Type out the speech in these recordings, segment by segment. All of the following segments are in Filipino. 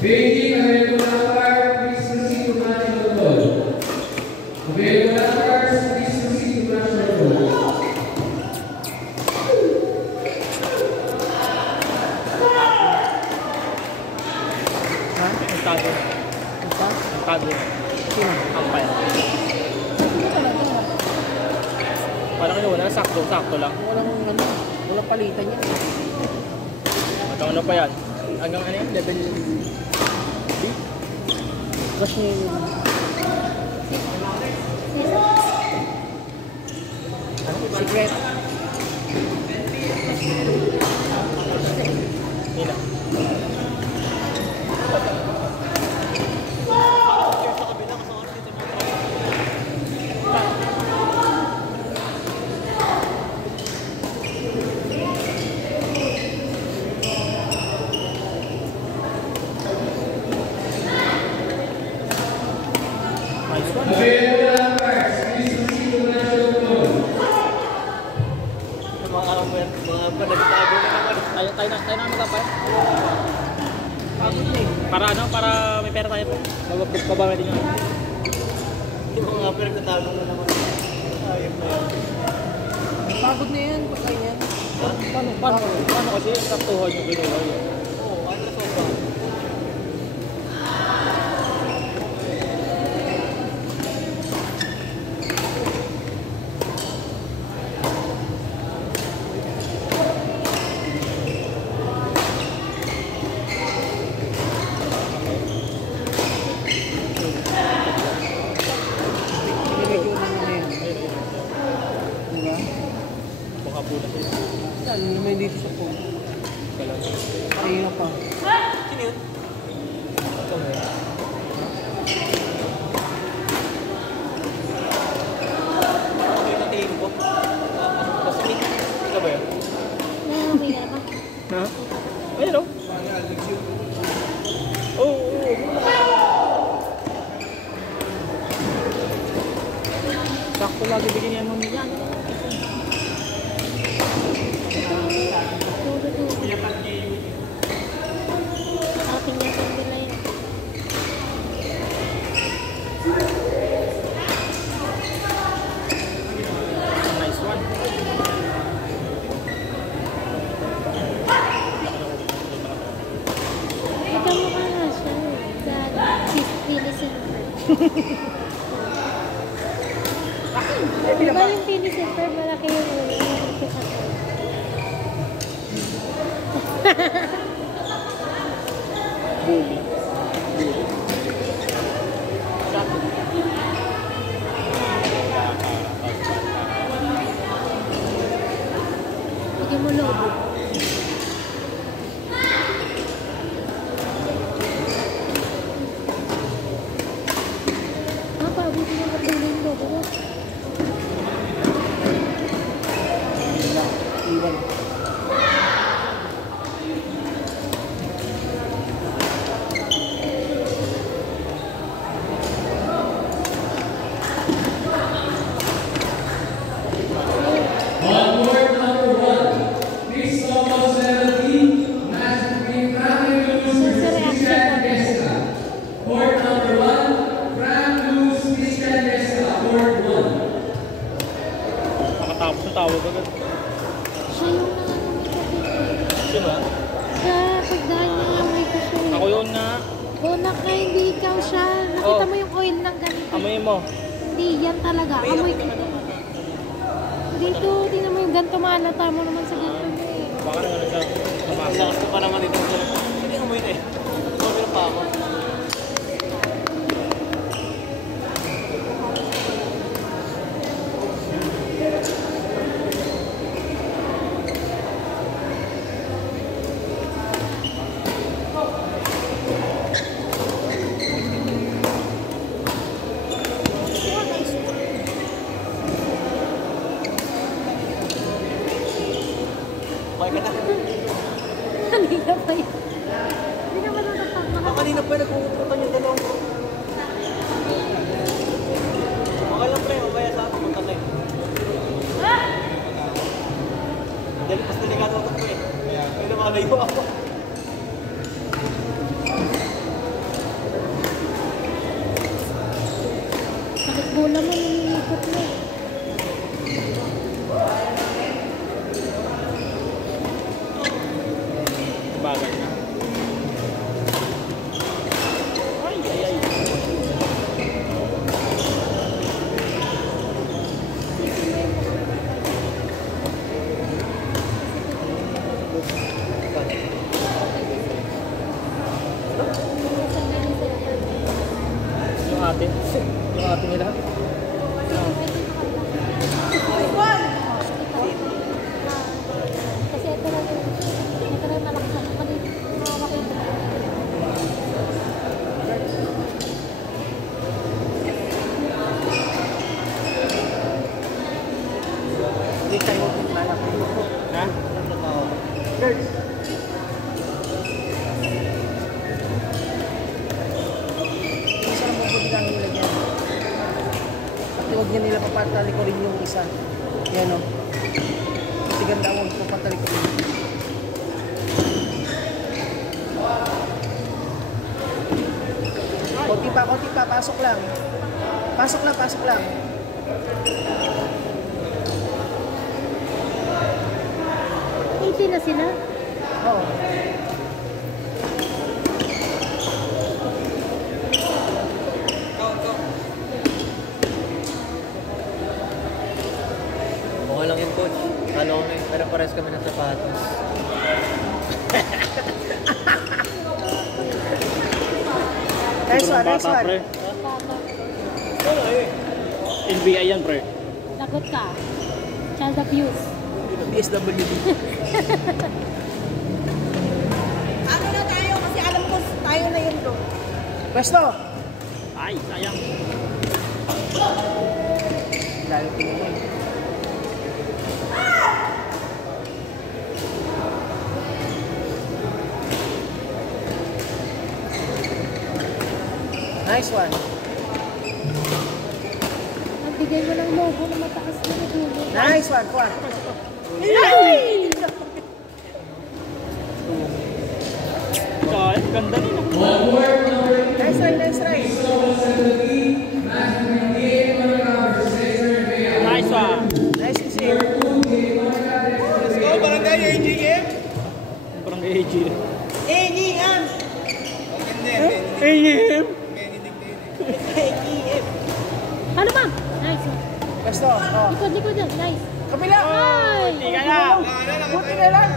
Beijing, available umpire, please proceed to national ball. Available umpires, please proceed to national ball. Tago. Tago. Sino? Umpire. Parang wala, sakto lang. Walang palitan yan. Hanggang ano pa yan? Hanggang ano yan? Level B? Kasi secret. Nila. Tayo na magkapay. Para ano? Para may pera tayo po. Bababa din yun. Hindi mo nga pera katago na naman. Ayun na yan. Pagod na yan. Pagkain yan. Paano kasi saktuhan yung kinuha yun? Oo, ano na sopa? Saan? Naman dito sa phone. Kanina pa. Sino yun? Ano yung natingin ko? Kasi ito ba yun? Ha? Ayun o. Oo. Sakto lagi bigyan yan mo niya. Nice one. Ito mo ka nga siya. Pili Silver. Diba yung Pili Silver, malaki yung ulo. Bully. Hindi mo lobo. Pagod mo matulin lobo mo. Iwan. Nakatapos ang tawag agad. Siya yung Sino ba? Siya, pagdaan niya may gusto niya. Ako yun nga. Bonak na hindi ikaw siya. Nakita mo yung oil ng ganito. Amoy mo. Hindi, yan talaga. Amoy ko. Dito, tingnan mo yung ganito malata mo naman sa ganito eh. Baka naman siya. Lakas ko pa naman ito. Hindi amoy eh. Amoy pa ako. Kanina pa yun. Hindi naman natatak. Kanina pa nag-uututan yung dalawang ko. Okay lang pre, mamaya sa atin magkatay. Mas delikado ako pre. Kaya makalayo ako. bagal na. Ay, ay, ay. Yung ate. Yung ate nila. Kasi ito lang nalaksan. Kasi makakita. Hindi tayo lalaki. Ha? Girls. Isa lang mabuti lang nila yan. At huwag niya nila papatalikorin yung isa. Yan o. Kasi ganda huwag papatalikorin. Konti pa, pasok lang. Pasok lang, pasok lang. Hindi na sila. Oo. Okay lang yung coach. Kala ko may pero pares kami ng sapatos. Nice one, nice Bata, one. pre. NBI yan, pre. Lagot ka. Child abuse. DSWD. Ano na tayo? Kasi alam ko tayo na yun doon. Pwesto! Ay, sayang. Lalo tingin mo. Nice one. Nagbigay mo ng logo na mataas na dulo. Nice one, Juan. Ay, ganda rin ako. Nice try, nice try. Nice one. Nice to see you. Let's go, barangay AGM. Barangay AGM. AGM! AGM. Ano ba? Nice one. Pwesto. Oh. Likod, likod yan. Nice. Kapila! Ay! Hindi ka na. Buti na lang.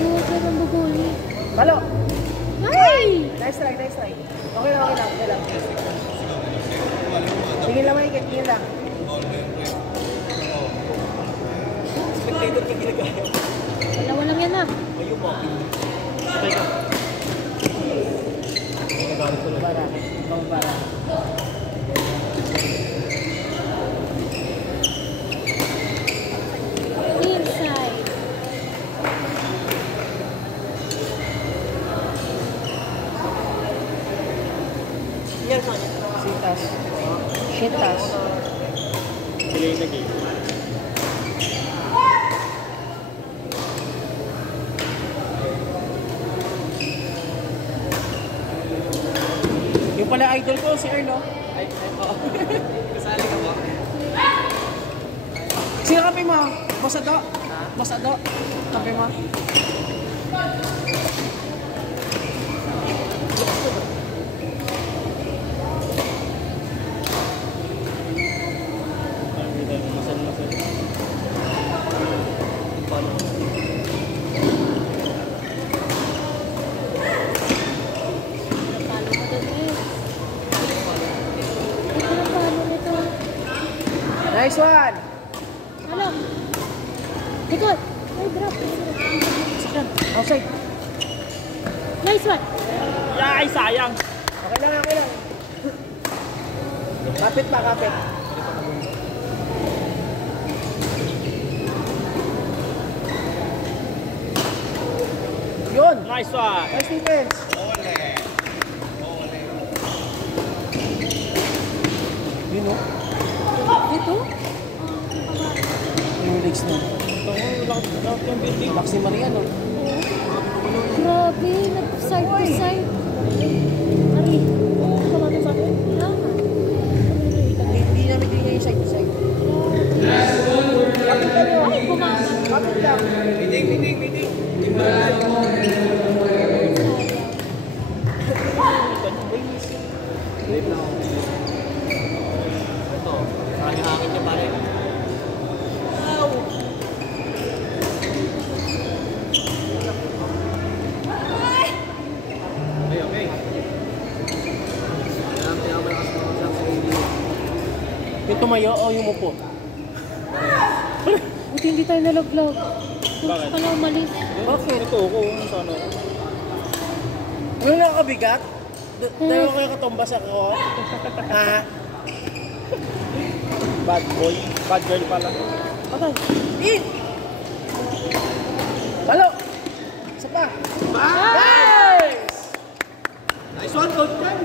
Bago ka ng bugoli. Balo. Ay! Nice try, nice try. Okay lang, okay lang. Okay lang. Tingin lang maigit, tingin lang. Dalawa lang yan ah. Okay ka. Para. Ikaw para. Inside. Sitas. Shitas. Sila yung nag-game. Yung pala idol ko, si Erno. Kasali ka ba? Sino kape mo? Boss Ado? Boss Ado? Kape mo? Masal-masal. Paano? Palo mo dun eh. Ito na palo nito. Nice one! Ano? Likod. Ay, drop. Outside. Nice one. Ay, sayang. Okay lang, okay lang. Kapit pa, kapit. Yun! Nice one. Nice defense. Yun o. Dito? Yung legs na. Ito, lakot yung building. Maxi Maria no. Grabe. Nag-side to side. Ari. Wala na sa akin. Wala na. Hindi namin tingnan yung side to side. Grabe. Parang yung hangin niya pare. Ow! Okay. Kaya pinakamalakas mo sa sarili. Yung tumayo o yung upo? Buti hindi tayo nalaglag. Bakit? Kala umalis. Bakit? Ito ako, sa ano? Ano nakakabigat? Dalawa kayo katumbas ako. Ha? Bad boy. Bad girl pala. Okay. Eat! Halo! Isa pa. Nice! Nice one, coach Ken!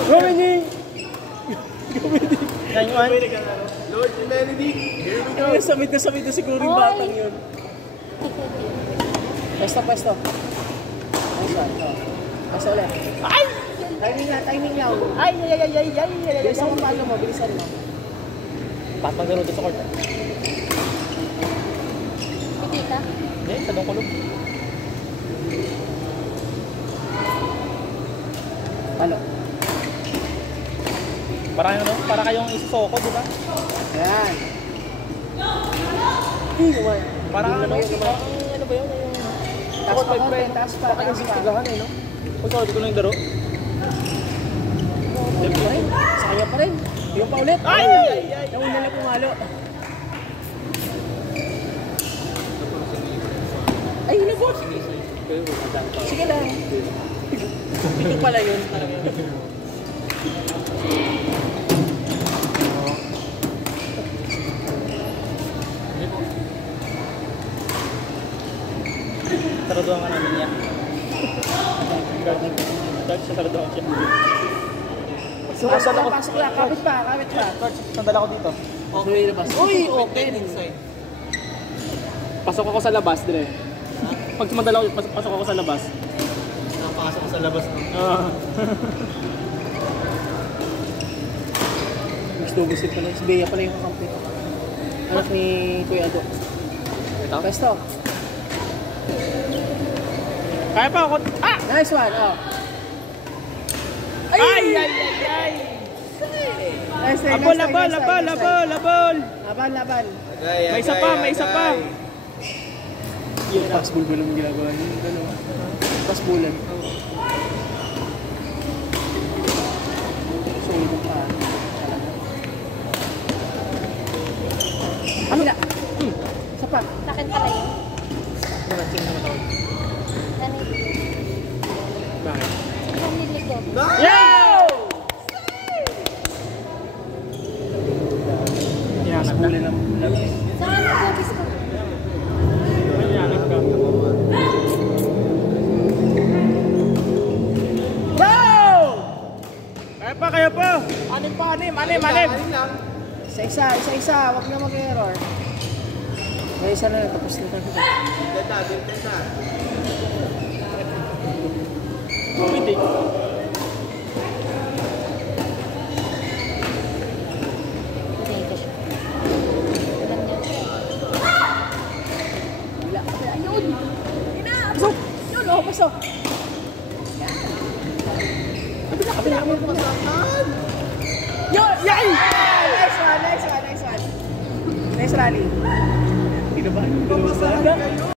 Gumini! Yan one. Lord Melody. Here we go. Samid na siguro yung batang yun. Pesto. Nice one. Oh. Pesto ulit. Ay! Timing lang. Ay! Bilisan mo paano mo, bilisan mo. Patmagano doon sa court. Pitita. Hindi, tanong kulog. Halo. Parang ano, para kayong isosoko, di ba? Ayan. Naman. Parang ano, naman. ano ba yun? Taas pa konti, taas pa. Baka yung bistigahan eh, no? Pag sorry ko na yung daro. Ulit pa rin. Saya pa rin. Yung pa ulit. Ay! Nauna na pumalo. Ay, hinabot. Sige lang. Ito pala yun. Saraduhan ka namin niya. George, saraduhan siya. Pasok lang. Kapit pa. George, sandal ako dito. Okay, labas. Uy, open. Pasok ako sa labas, dire. Pag sumandal ako, pasok ako sa labas. Nakapasok ako sa labas. Gusto pala. Si Bea pala yung kakampi. Anak ni Kuya Ado. Ito? Pesto. Kaya pa ako. Ah! Nice one. Oh. Ay! Nice. Labol! Laban. May isa pa. Yung passball ba naman ginagawa niyo? Dalawa. Passballan. So, yung pa. Ano na? Isa pa. Sa akin pala yun. Ano yun? Bakit? Pamili ko. Yo! Passballan ang lagi. Saan ang nag-office ko? Mayanap ka. Wow! Kaya pa. Anim. Isa. Wag na mag-error. May isa na tapos na tayo. Hindi. Pasok. Kabila. Yay! Nice one. Nice rally. Hindi na ba?